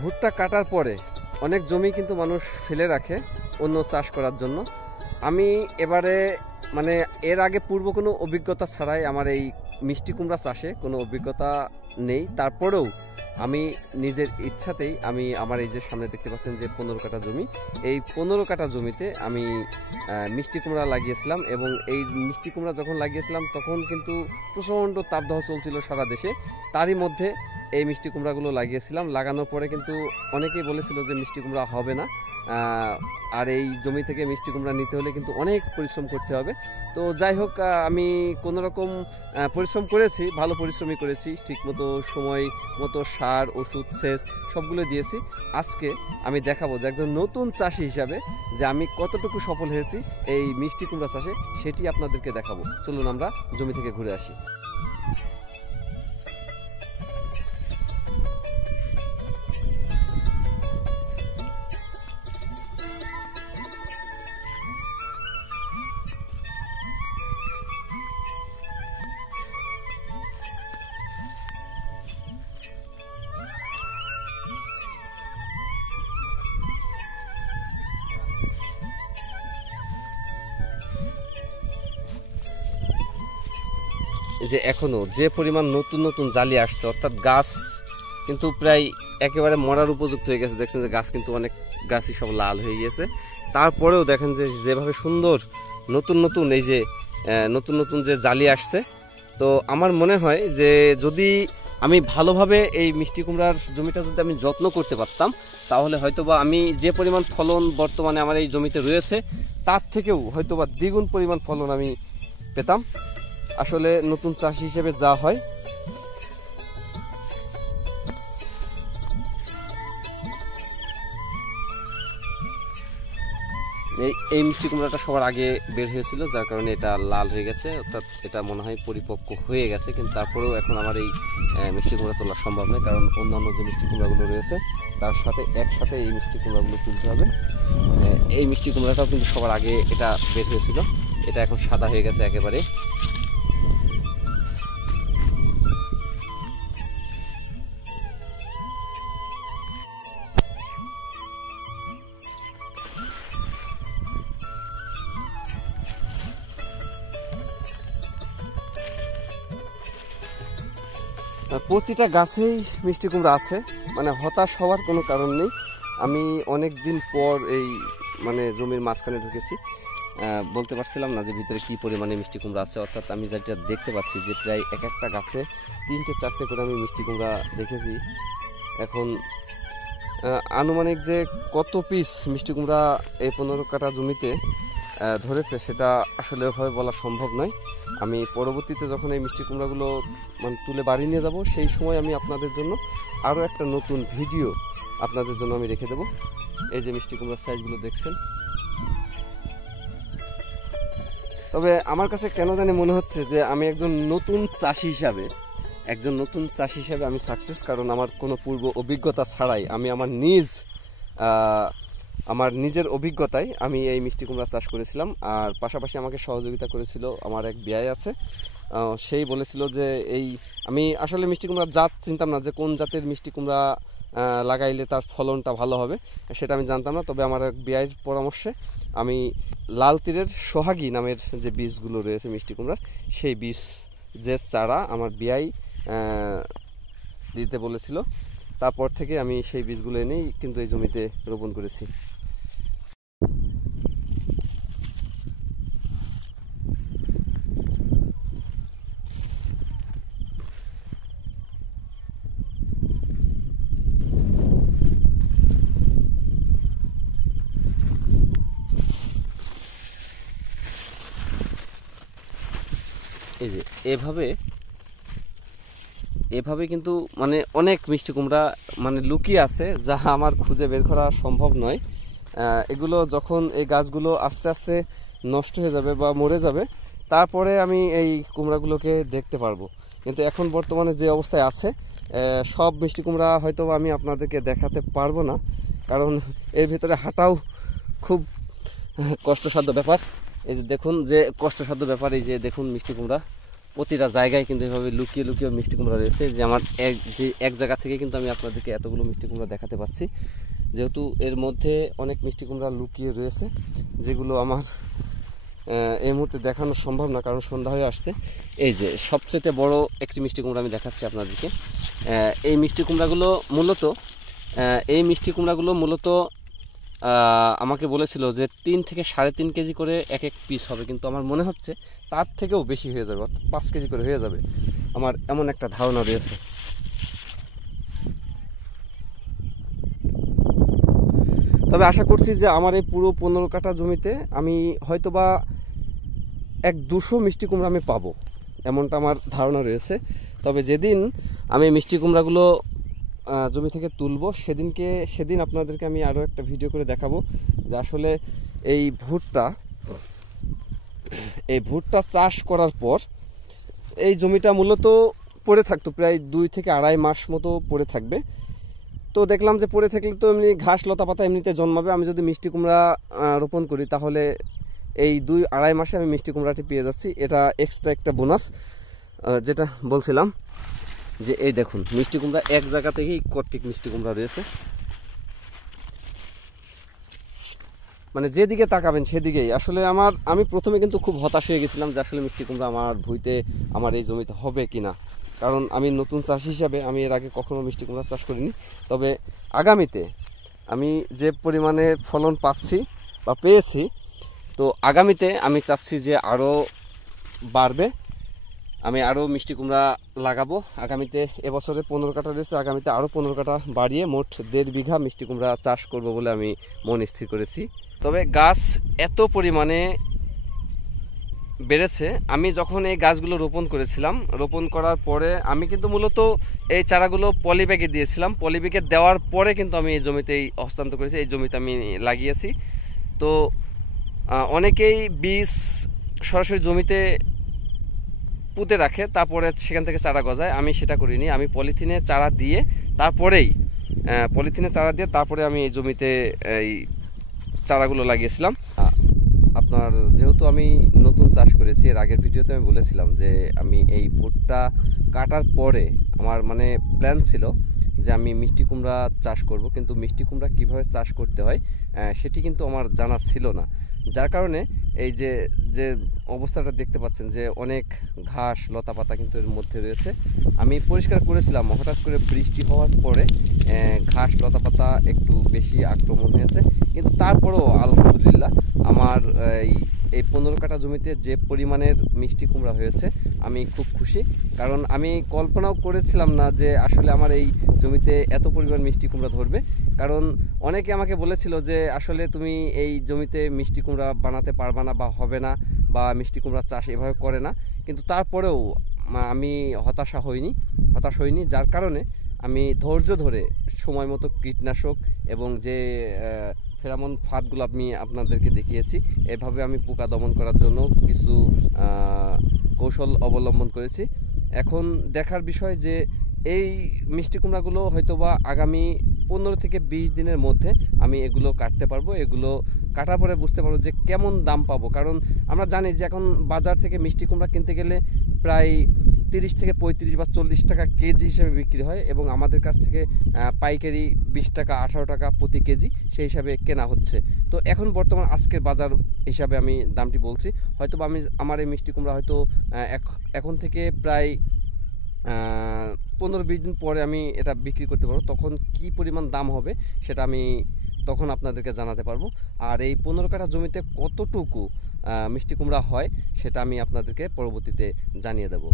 ভুট্টা কাটার পরে অনেক জমি কিন্তু মানুষ ফেলে রাখে অন্য চাষ করার জন্য। আমি এবারে মানে এর আগে পূর্ব কোনো অভিজ্ঞতা ছাড়াই আমার এই মিষ্টি কুমড়া চাষে কোনো অভিজ্ঞতা নেই, তারপরেও আমি নিজের ইচ্ছাতেই আমি আমার এই যে সামনে দেখতে পাচ্ছেন যে 15 কাঠা জমি, এই 15 কাঠা জমিতে আমি মিষ্টি কুমড়া লাগিয়েছিলাম। এবং এই মিষ্টি কুমড়া যখন লাগিয়েছিলাম তখন কিন্তু প্রচণ্ড তাপদাহ চলছিল সারা দেশে, তারই মধ্যে এই মিষ্টি কুমড়াগুলো লাগিয়েছিলাম। লাগানোর পরে কিন্তু অনেকেই বলেছিল যে মিষ্টি কুমড়া হবে না, আর এই জমি থেকে মিষ্টি কুমড়া নিতে হলে কিন্তু অনেক পরিশ্রম করতে হবে। তো যাই হোক, আমি কোনো রকম পরিশ্রম করেছি, ভালো পরিশ্রমই করেছি, ঠিকমতো সময় মতো সার ওষুধ সেচ সবগুলো দিয়েছি। আজকে আমি দেখাবো যে একজন নতুন চাষি হিসাবে যে আমি কতটুকু সফল হয়েছি এই মিষ্টি কুমড়া চাষে, সেটি আপনাদেরকে দেখাবো। চলুন আমরা জমি থেকে ঘুরে আসি। যে এখনো যে পরিমাণ নতুন নতুন জালি আসছে, অর্থাৎ গাছ কিন্তু প্রায় একেবারে মরার উপযুক্ত হয়ে গেছে। দেখছেন যে গাছ কিন্তু অনেক গাছই সব লাল হয়ে গেছে, তারপরেও দেখেন যে যেভাবে সুন্দর নতুন নতুন এই যে নতুন নতুন যে জালি আসছে। তো আমার মনে হয় যে যদি আমি ভালোভাবে এই মিষ্টি কুমড়ার জমিটা যদি আমি যত্ন করতে পারতাম, তাহলে হয়তোবা আমি যে পরিমাণ ফলন বর্তমানে আমার এই জমিতে রয়েছে তার থেকেও হয়তোবা দ্বিগুণ পরিমাণ ফলন আমি পেতাম। আসলে নতুন চাষি হিসেবে যা হয়, এই মিষ্টি কুমড়াটা সবার আগে বের হয়েছিল, যার কারণে এটা লাল হয়ে গেছে, অর্থাৎ এটা মনে হয় পরিপক্ক হয়ে গেছে। কিন্তু তারপরেও এখন আমার এই মিষ্টি কুমড়া তোলা সম্ভব নয়, কারণ অন্যান্য যে মিষ্টি কুমড়াগুলো রয়েছে তার সাথে একসাথে এই মিষ্টি কুমড়াগুলো তুলতে হবে। এই মিষ্টি কুমড়াটাও কিন্তু সবার আগে এটা বের হয়েছিল, এটা এখন সাদা হয়ে গেছে একেবারে। প্রতিটা গাছেই মিষ্টি কুমড়া আছে, মানে হতাশ হওয়ার কোনো কারণ নেই। আমি অনেক দিন পর এই মানে জমির মাঝখানে ঢুকেছি, বলতে পারছিলাম না যে ভিতরে কি পরিমাণে মিষ্টি কুমড়া আছে। অর্থাৎ আমি যেটা দেখতে পাচ্ছি যে প্রায় এক একটা গাছে 3-4টে করে আমি মিষ্টি কুমড়া দেখেছি। এখন আনুমানিক যে কত পিস মিষ্টি কুমড়া এই 15 কাঠা জমিতে ধরেছে সেটা আসলে ওভাবে বলা সম্ভব নয়। আমি পরবর্তীতে যখন এই মিষ্টি কুমড়াগুলো মানে তুলে বাড়ি নিয়ে যাব, সেই সময় আমি আপনাদের জন্য আরও একটা নতুন ভিডিও আপনাদের জন্য আমি রেখে দেব। এই যে মিষ্টি কুমড়ার সাইজগুলো দেখছেন। তবে আমার কাছে কেন জানি মনে হচ্ছে যে আমি একজন নতুন চাষি হিসাবে আমি সাকসেস, কারণ আমার কোনো পূর্ব অভিজ্ঞতা ছাড়াই আমি আমার নিজের অভিজ্ঞতায় আমি এই মিষ্টি কুমড়া চাষ করেছিলাম। আর পাশাপাশি আমাকে সহযোগিতা করেছিল আমার এক বিয়াই আছে, সেই বলেছিল যে আমি আসলে মিষ্টি কুমড়ার জাত চিনতাম না, যে কোন জাতের মিষ্টি কুমড়া লাগাইলে তার ফলনটা ভালো হবে সেটা আমি জানতাম না। তবে আমার এক বিয়াইয়ের পরামর্শে আমি লাল তীরের সোহাগী নামের যে বীজগুলো রয়েছে মিষ্টি কুমড়ার, সেই বীজ যে চারা আমার বিয়াই দিতে বলেছিল, তারপর থেকে আমি সেই বীজগুলো এনেই কিন্তু এই জমিতে রোপণ করেছি। এই যে এভাবে কিন্তু মানে অনেক মিষ্টি কুমড়া মানে লুকিয়ে আছে, যা আমার খুঁজে বের করা সম্ভব নয়। এগুলো যখন এই গাছগুলো আস্তে আস্তে নষ্ট হয়ে যাবে বা মরে যাবে, তারপরে আমি এই কুমড়াগুলোকে দেখতে পারবো। কিন্তু এখন বর্তমানে যে অবস্থায় আছে, সব মিষ্টি কুমড়া হয়তো আমি আপনাদেরকে দেখাতে পারবো না, কারণ এর ভিতরে হাঁটাও খুব কষ্টসাধ্য ব্যাপার। এই যে দেখুন, যে কষ্টসাধ্য ব্যাপার, এই যে দেখুন মিষ্টি কুমড়া প্রতিটা জায়গায় কিন্তু এভাবে লুকিয়ে লুকিয়ে মিষ্টি কুমড়া রয়েছে। যে আমার এক জায়গা থেকে কিন্তু আমি আপনাদেরকে এতগুলো মিষ্টি কুমড়া দেখাতে পাচ্ছি, যেহেতু এর মধ্যে অনেক মিষ্টি কুমড়া লুকিয়ে রয়েছে, যেগুলো আমার এই মুহূর্তে দেখানো সম্ভব না, কারণ সন্ধ্যা হয়ে আসছে। এই যে সবচেয়ে বড় একটি মিষ্টি কুমড়া আমি দেখাচ্ছি আপনাদেরকে। এই মিষ্টি কুমড়াগুলো মূলত আমাকে বলেছিল যে 3 থেকে 3.5 কেজি করে এক পিস হবে, কিন্তু আমার মনে হচ্ছে তার থেকেও বেশি হয়ে যাবে, অর্থাৎ 5 কেজি করে হয়ে যাবে, আমার এমন একটা ধারণা রয়েছে। তবে আশা করছি যে আমার এই পুরো 15 কাঠা জমিতে আমি হয়তোবা 100-200 মিষ্টি কুমড়া আমি পাবো, এমনটা আমার ধারণা রয়েছে। তবে যেদিন আমি মিষ্টি কুমড়াগুলো জমি থেকে তুলবো সেদিন আপনাদেরকে আমি আরও একটা ভিডিও করে দেখাবো যে আসলে এই ভুট্টা চাষ করার পর এই জমিটা মূলত পড়ে থাকতো, প্রায় 2 থেকে 2.5 মাস মতো পড়ে থাকবে। তো দেখলাম যে পড়ে থাকলে তো এমনি ঘাস লতা পাতা এমনিতে জন্মাবে, আমি যদি মিষ্টি কুমড়া রোপণ করি তাহলে এই 2-2.5 মাসে আমি মিষ্টি কুমড়াটি পেয়ে যাচ্ছি। এটা এক্সট্রা একটা বোনাস, যেটা বলছিলাম যে এই দেখুন মিষ্টি কুমড়া এক জায়গা থেকেই কতটি মিষ্টি কুমড়া রয়েছে, মানে যেদিকে তাকাবেন সেদিকেই। আসলে আমি প্রথমে কিন্তু খুব হতাশ হয়ে গেছিলাম যে আসলে মিষ্টি কুমড়া আমার ভুঁইতে আমার এই জমিতে হবে কিনা, কারণ আমি নতুন চাষি হিসাবে আমি এর আগে কখনো মিষ্টি কুমড়া চাষ করিনি। তবে আগামীতে আমি যে পরিমাণে ফলন পাচ্ছি বা পেয়েছি, তো আগামীতে আমি চাচ্ছি যে আরও বাড়বে, আমি আরও মিষ্টি কুমড়া লাগাবো আগামীতে। এবছরে 15 কাঠা রয়েছে, আগামীতে আরও 15 কাঠা বাড়িয়ে মোট 1.5 বিঘা মিষ্টি কুমড়া চাষ করব বলে আমি মন স্থির করেছি। তবে গাছ এত পরিমাণে বেড়েছে, আমি যখন এই গাছগুলো রোপণ করেছিলাম, রোপণ করার পরে আমি কিন্তু মূলত এই চারাগুলো পলিব্যাগে দিয়েছিলাম, পলিব্যাগে দেওয়ার পরে কিন্তু আমি এই জমিতেই হস্তান্তর করেছি, এই জমিতে আমি লাগিয়েছি। তো অনেকেই বীজ সরাসরি জমিতে পুঁতে রাখে, তারপরে সেখান থেকে চারা গজায়, আমি সেটা করিনি। আমি পলিথিনে চারা দিয়ে তারপরে আমি এই জমিতে এই চারাগুলো লাগিয়েছিলাম। আপনার যেহেতু আমি নতুন চাষ করেছি, এর আগের ভিডিওতে আমি বলেছিলাম যে আমি এই ভুট্টা কাটার পরে আমার মানে প্ল্যান ছিল যে আমি মিষ্টি কুমড়া চাষ করব, কিন্তু মিষ্টি কুমড়া কীভাবে চাষ করতে হয় সেটি কিন্তু আমার জানা ছিল না, যার কারণে এই যে অবস্থাটা দেখতে পাচ্ছেন যে অনেক ঘাস লতা পাতা কিন্তু এর মধ্যে রয়েছে। আমি পরিষ্কার করেছিলাম, হঠাৎ করে বৃষ্টি হওয়ার পরে ঘাস লতা পাতা একটু বেশি আক্রমণ হয়েছে, কিন্তু তারপরেও আলহামদুলিল্লাহ আমার এই 15 কাঠা জমিতে যে পরিমাণের মিষ্টি কুমড়া হয়েছে আমি খুব খুশি, কারণ আমি কল্পনাও করেছিলাম না যে আসলে আমার এই জমিতে এত পরিমাণ মিষ্টি কুমড়া ধরবে। কারণ অনেকে আমাকে বলেছিল যে আসলে তুমি এই জমিতে মিষ্টি কুমড়া বানাতে পারবে না বা হবে না, বা মিষ্টি কুমড়া চাষ এভাবে করে না, কিন্তু তারপরেও আমি হতাশ হইনি, যার কারণে আমি ধৈর্য ধরে সময় মতো কীটনাশক এবং যে ফেরামন ফাঁদগুলো আমি আপনাদেরকে দেখিয়েছি, এভাবে আমি পোকা দমন করার জন্য কিছু কৌশল অবলম্বন করেছি। এখন দেখার বিষয় যে এই মিষ্টি কুমড়াগুলো হয়তোবা আগামী 15 থেকে 20 দিনের মধ্যে আমি এগুলো কাটতে পারবো। এগুলো কাটার পরে বুঝতে পারবো যে কেমন দাম পাবো, কারণ আমরা জানি যে এখন বাজার থেকে মিষ্টি কুমড়া কিনতে গেলে প্রায় 30 থেকে 35 বা 40 টাকা কেজি হিসেবে বিক্রি হয়, এবং আমাদের কাছ থেকে পাইকারি 20 টাকা 18 টাকা প্রতি কেজি সেই হিসাবে কেনা হচ্ছে। তো এখন বর্তমান আজকের বাজার হিসাবে আমি দামটি বলছি, হয়তো বা আমার এই মিষ্টি কুমড়া হয়তো এখন থেকে প্রায় 15-20 দিন পরে আমি এটা বিক্রি করতে পারবো, তখন কি পরিমাণ দাম হবে সেটা আমি তখন আপনাদেরকে জানাতে পারবো। আর এই 15 কাঠা জমিতে কতটুকু মিষ্টি কুমড়া হয় সেটা আমি আপনাদেরকে পরবর্তীতে জানিয়ে দেব।